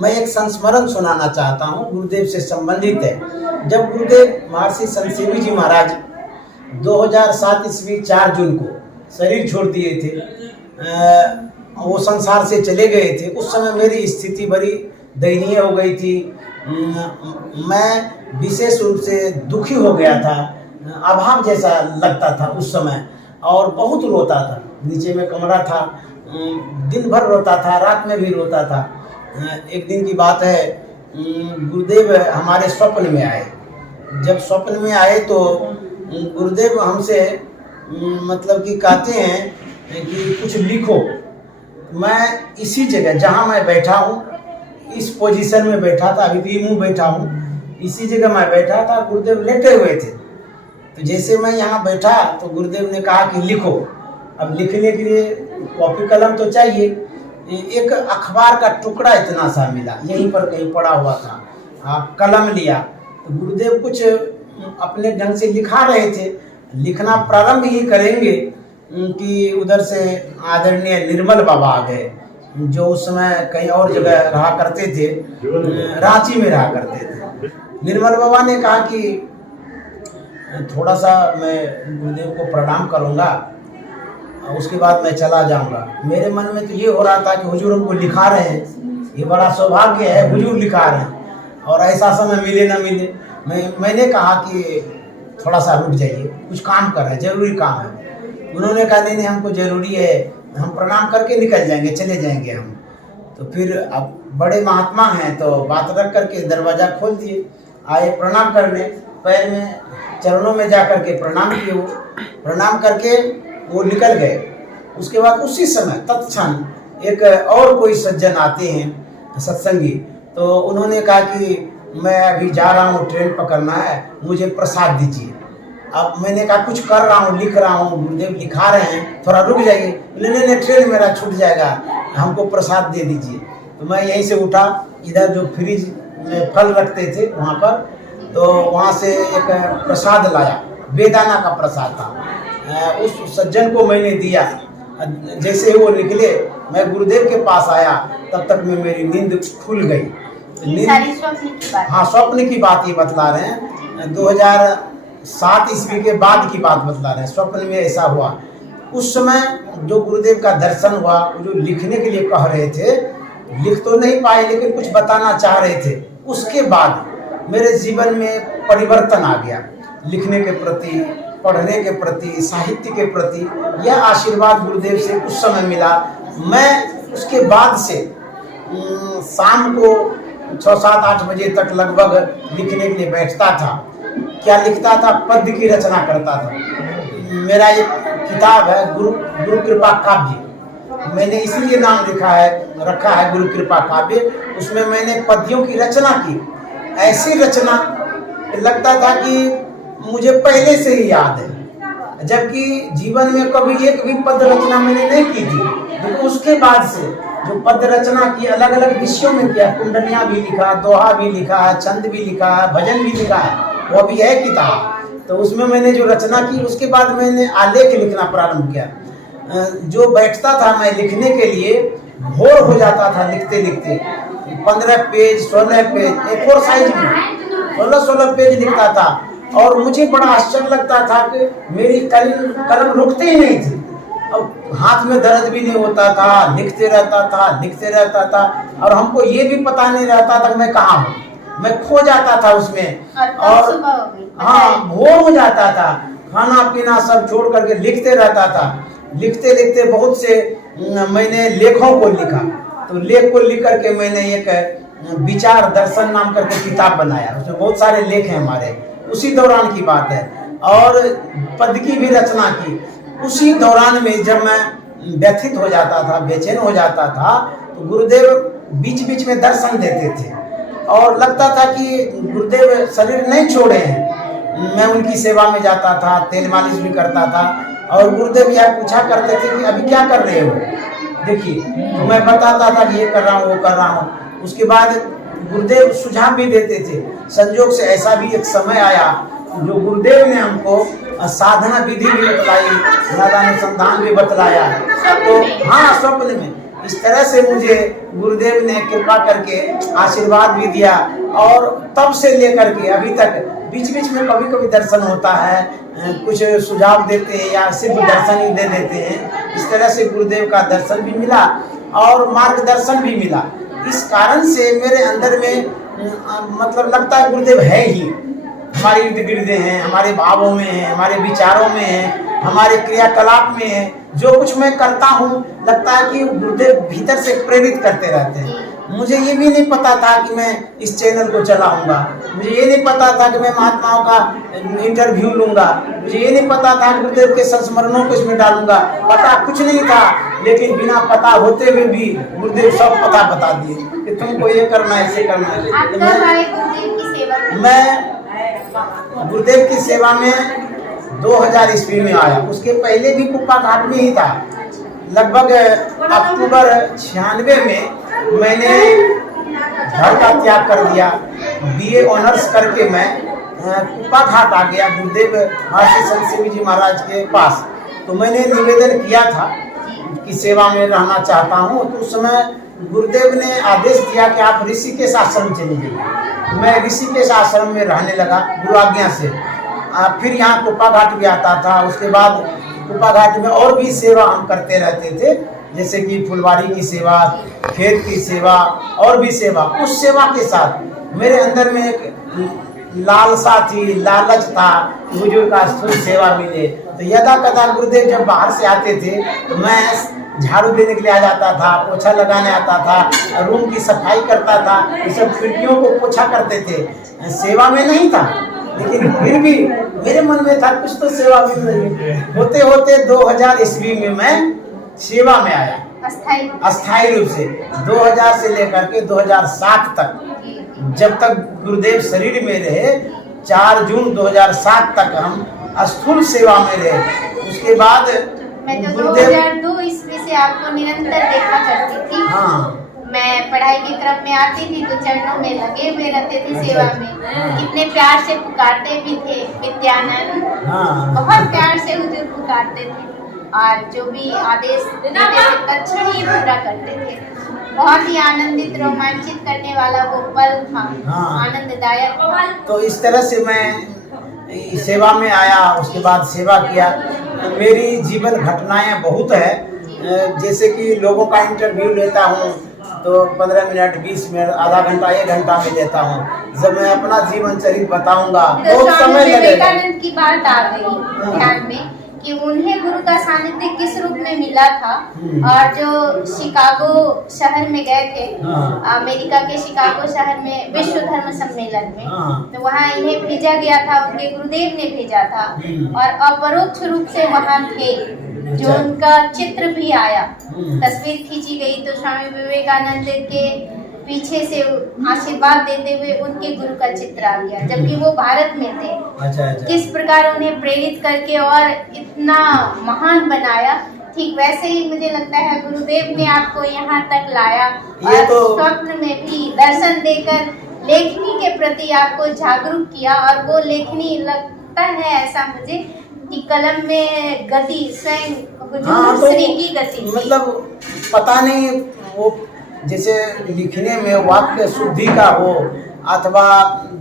मैं एक संस्मरण सुनाना चाहता हूँ, गुरुदेव से संबंधित है। जब गुरुदेव महर्षि संत सेवी जी महाराज 2007 ईस्वी 4 जून को शरीर छोड़ दिए थे, वो संसार से चले गए थे, उस समय मेरी स्थिति बड़ी दयनीय हो गई थी। मैं विशेष रूप से दुखी हो गया था, अभाव जैसा लगता था उस समय, और बहुत रोता था। नीचे में कमरा था, दिन भर रोता था, रात में भी रोता था। एक दिन की बात है, गुरुदेव हमारे स्वप्न में आए। जब स्वप्न में आए तो गुरुदेव हमसे मतलब कि कहते हैं कि कुछ लिखो। मैं इसी जगह जहाँ मैं बैठा हूँ, इस पोजीशन में बैठा था, अभी तो ये मुँह बैठा हूँ, इसी जगह मैं बैठा था, गुरुदेव लेटे हुए थे। तो जैसे मैं यहाँ बैठा तो गुरुदेव ने कहा कि लिखो। अब लिखने के लिए कॉपी कलम तो चाहिए। एक अखबार का टुकड़ा इतना सा मिला, यहीं पर कहीं पड़ा हुआ था। कलम लिया तो गुरुदेव कुछ अपने ढंग से लिखा रहे थे। लिखना प्रारंभ ही करेंगे कि उधर से आदरणीय निर्मल बाबा आ गए, जो उस समय कहीं और जगह रहा करते थे, रांची में रहा करते थे। निर्मल बाबा ने कहा कि थोड़ा सा मैं गुरुदेव को प्रणाम करूँगा, उसके बाद मैं चला जाऊँगा। मेरे मन में तो ये हो रहा था कि हुजूर हमको लिखा रहे हैं, ये बड़ा सौभाग्य है, हुजूर लिखा रहे हैं और ऐसा समय मिले ना मिले। मैंने कहा कि थोड़ा सा रुक जाइए, कुछ काम कर रहे हैं, जरूरी काम है। उन्होंने कहा नहीं हमको ज़रूरी है, हम प्रणाम करके निकल जाएंगे, चले जाएंगे हम। तो फिर अब बड़े महात्मा हैं तो बात रख करके दरवाज़ा खोल दिए, आए प्रणाम करने, पैर में चरणों में जा करके प्रणाम किए। वो प्रणाम करके वो निकल गए। उसके बाद उसी समय तत्क्षण एक और कोई सज्जन आते हैं सत्संगी, तो उन्होंने कहा कि मैं अभी जा रहा हूँ, ट्रेन पकड़ना है, मुझे प्रसाद दीजिए। अब मैंने कहा कुछ कर रहा हूँ, लिख रहा हूँ, गुरुदेव लिखा रहे हैं, थोड़ा रुक जाइए। नहीं ट्रेन मेरा छूट जाएगा, हमको प्रसाद दे दीजिए। तो मैं यहीं से उठा, इधर जो फ्रिज में फल रखते थे वहाँ पर, तो वहाँ से एक प्रसाद लाया, बेदाना का प्रसाद था। उस सज्जन को मैंने दिया। जैसे ही वो निकले मैं गुरुदेव के पास आया, तब तक में मेरी नींद खुल गई। हाँ, स्वप्न की बात ये बतला रहे हैं, 2007 ईस्वी के बाद की बात बतला रहे हैं। स्वप्न में ऐसा हुआ। उस समय जो गुरुदेव का दर्शन हुआ, जो लिखने के लिए कह रहे थे, लिख तो नहीं पाए लेकिन कुछ बताना चाह रहे थे। उसके बाद मेरे जीवन में परिवर्तन आ गया, लिखने के प्रति, पढ़ने के प्रति, साहित्य के प्रति। यह आशीर्वाद गुरुदेव से उस समय मिला। मैं उसके बाद से शाम को 6-7-8 बजे तक लगभग लिखने के लिए बैठता था। क्या लिखता था? पद्य की रचना करता था। मेरा एक किताब है गुरु कृपा काव्य, मैंने इसीलिए नाम रखा है गुरु कृपा काव्य। उसमें मैंने पद्यों की रचना की। ऐसी रचना लगता था कि मुझे पहले से ही याद है, जबकि जीवन में कभी एक भी पद रचना मैंने नहीं की थी। तो उसके बाद से जो पद रचना की, अलग अलग विषयों में किया, कुंडलियाँ भी लिखा, दोहा भी लिखा है, छंद भी लिखा है, भजन भी लिखा है, वो भी है किताब। तो उसमें मैंने जो रचना की, उसके बाद मैंने आलेख लिखना प्रारंभ किया। जो बैठता था मैं लिखने के लिए, भोर हो जाता था लिखते लिखते। 15 पेज, 16 पेज, A4 साइज में 16 पेज लिखता था। और मुझे बड़ा आश्चर्य लगता था कि मेरी कलम रुकते ही नहीं थी। अब हाथ में दर्द भी नहीं होता था, लिखते रहता था। और हमको ये भी पता नहीं रहता था मैं कहाँ हूँ, मैं खो जाता था उसमें। और हाँ, भोर हो जाता था, खाना पीना सब छोड़ करके लिखते रहता था। लिखते लिखते बहुत से मैंने लेखों को लिखा। तो लेख को लिख करके मैंने एक विचार दर्शन नाम करके किताब बनाया। उसमें बहुत सारे लेख हैं हमारे, उसी दौरान की बात है। और पद की भी रचना की। उसी दौरान में जब मैं व्यथित हो जाता था, बेचैन हो जाता था, तो गुरुदेव बीच बीच में दर्शन देते थे और लगता था कि गुरुदेव शरीर नहीं छोड़े हैं। मैं उनकी सेवा में जाता था, तेल मालिश भी करता था। और गुरुदेव यह पूछा करते थे कि अभी क्या कर रहे हो, देखिए। तो मैं बताता था कि ये कर रहा हूँ, वो कर रहा हूँ। उसके बाद गुरुदेव सुझाव भी देते थे। संजोग से ऐसा भी एक समय आया जो गुरुदेव ने हमको साधना विधि भी बतलाई, अनुसंधान भी बतलाया। तो हाँ, स्वप्न में इस तरह से मुझे गुरुदेव ने कृपा करके आशीर्वाद भी दिया, और तब से लेकर के अभी तक बीच बीच में कभी कभी दर्शन होता है, कुछ सुझाव देते हैं या सिर्फ दर्शन ही दे देते हैं। इस तरह से गुरुदेव का दर्शन भी मिला और मार्गदर्शन भी मिला। इस कारण से मेरे अंदर में मतलब लगता है गुरुदेव है ही, हमारे इर्द गिर्द हैं, हमारे भावों में है, हमारे विचारों में है, हमारे क्रियाकलाप में है। जो कुछ मैं करता हूँ लगता है कि गुरुदेव भीतर से प्रेरित करते रहते हैं। मुझे ये भी नहीं पता था कि मैं इस चैनल को चलाऊंगा, मुझे ये नहीं पता था कि मैं महात्माओं का इंटरव्यू लूंगा, मुझे ये नहीं पता था गुरुदेव के संस्मरणों को इसमें डालूंगा, पता कुछ नहीं था। लेकिन बिना पता होते हुए भी गुरुदेव सब पता बता दिए कि तुमको ये करना है, ऐसे करना है। मैं गुरुदेव की सेवा में 2000 ईस्वी में आया, उसके पहले भी कुप्पा घाट में ही था। लगभग अक्टूबर 96 में मैंने घर का त्याग कर दिया, BA ऑनर्स करके मैं कुप्पा घाट आ गया गुरुदेव महर्षि संत शिव जी महाराज के पास। तो मैंने निवेदन किया था कि सेवा में रहना चाहता हूँ। तो उस समय गुरुदेव ने आदेश दिया कि आप ऋषिकेश आश्रम चले जाइए। मैं ऋषिकेश आश्रम में रहने लगा गुरु आज्ञा से। फिर यहाँ कुप्पा घाट भी आता था। उसके बाद कुप्पा घाट में और भी सेवा हम करते रहते थे, जैसे कि फुलवारी की सेवा, खेत की सेवा और भी सेवा। उस सेवा के साथ मेरे अंदर में एक लालसा थी, लालच था, बुजुर्ग का स्थूल सेवा मिले। तो यदा कदा गुरुदेव जब बाहर से आते थे तो मैं झाड़ू देने के लिए आ जाता था, पोछा लगाने आता था, रूम की सफाई करता था, ये सब खिड़कियों को पोछा करते थे। सेवा में नहीं था, लेकिन फिर भी मेरे मन में था कुछ तो सेवा मिल रही है। होते होते 2000 ईस्वी में मैं सेवा में आया, अस्थायी रूप से। 2000 से लेकर के 2007 तक, जब तक गुरुदेव शरीर में रहे, 4 जून 2007 तक हम स्थूल सेवा में रहे। उसके बाद मैं तो 2002 ईस्वी से आपको निरंतर देखा करती थी। हाँ, मैं पढ़ाई के क्रम में आती थी तो चरणों में लगे हुए रहते थे सेवा में। कितने प्यार से पुकारते भी थे विद्यानंद, बहुत प्यार से हुजूर पुकारते थे और जो भी आदेश देते थे तत्क्षण ही पूरा करते थे। बहुत ही आनंदित, रोमांचित करने वाला वो पल था, आनंददायक था। तो इस तरह से मैं सेवा में आया, उसके बाद सेवा किया। मेरी जीवन घटनाएं बहुत है, जैसे कि लोगों का इंटरव्यू लेता हूँ तो 15 मिनट, 20 मिनट, आधा घंटा, 1 घंटा में लेता हूँ। जब मैं अपना जीवन चरित्र बताऊंगा तो समय लगेगा। विवेकानंद की बात आ गई ध्यान में कि उन्हें गुरु का सानिध्य किस रूप में मिला था, और जो शिकागो शहर में गए थे, अमेरिका के शिकागो शहर में विश्व धर्म सम्मेलन में, तो वहाँ इन्हें भेजा गया था, उनके गुरुदेव ने भेजा था और अपरोक्ष रूप से वहाँ थे, जो उनका चित्र भी आया, तस्वीर खींची गई। तो स्वामी विवेकानंद के पीछे से आशीर्वाद देते हुए उनके गुरु का चित्र आ गया, जबकि वो भारत में थे। अच्छा। किस प्रकार उन्हें प्रेरित करके और इतना महान बनाया, ठीक वैसे ही मुझे लगता है गुरुदेव ने आपको यहाँ तक लाया और स्वप्न में भी दर्शन देकर लेखनी के प्रति आपको जागरूक किया। और वो लेखनी, लगता है ऐसा मुझे कि कलम में गति स्वयं हुजूर श्री की गति, मतलब पता नहीं, वो जैसे लिखने में वाक्य शुद्धि का हो अथवा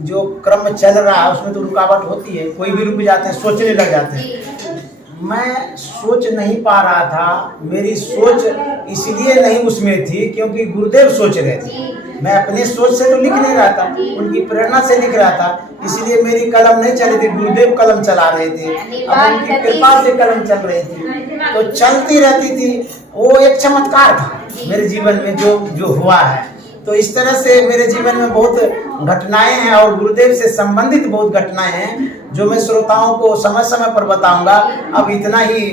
जो क्रम चल रहा है उसमें तो रुकावट होती है, कोई भी रुक जाते हैं, सोचने लग जाते हैं। मैं सोच नहीं पा रहा था, मेरी सोच इसलिए नहीं उसमें थी क्योंकि गुरुदेव सोच रहे थे। मैं अपने सोच से तो लिख नहीं रहा था, उनकी प्रेरणा से लिख रहा था, इसलिए मेरी कलम नहीं चली थी, गुरुदेव कलम चला रहे थे, अब उनकी कृपा से कलम चल रही थी, तो चलती रहती थी। वो एक चमत्कार था मेरे जीवन में जो हुआ है। तो इस तरह से मेरे जीवन में बहुत घटनाएं हैं और गुरुदेव से संबंधित बहुत घटनाएं हैं जो मैं श्रोताओं को समय समय पर बताऊंगा। अब इतना ही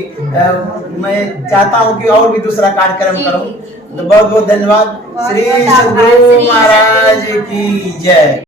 मैं चाहता हूं कि और भी दूसरा कार्यक्रम करूं। तो बहुत बहुत धन्यवाद। श्री सद्गुरु महाराज की जय।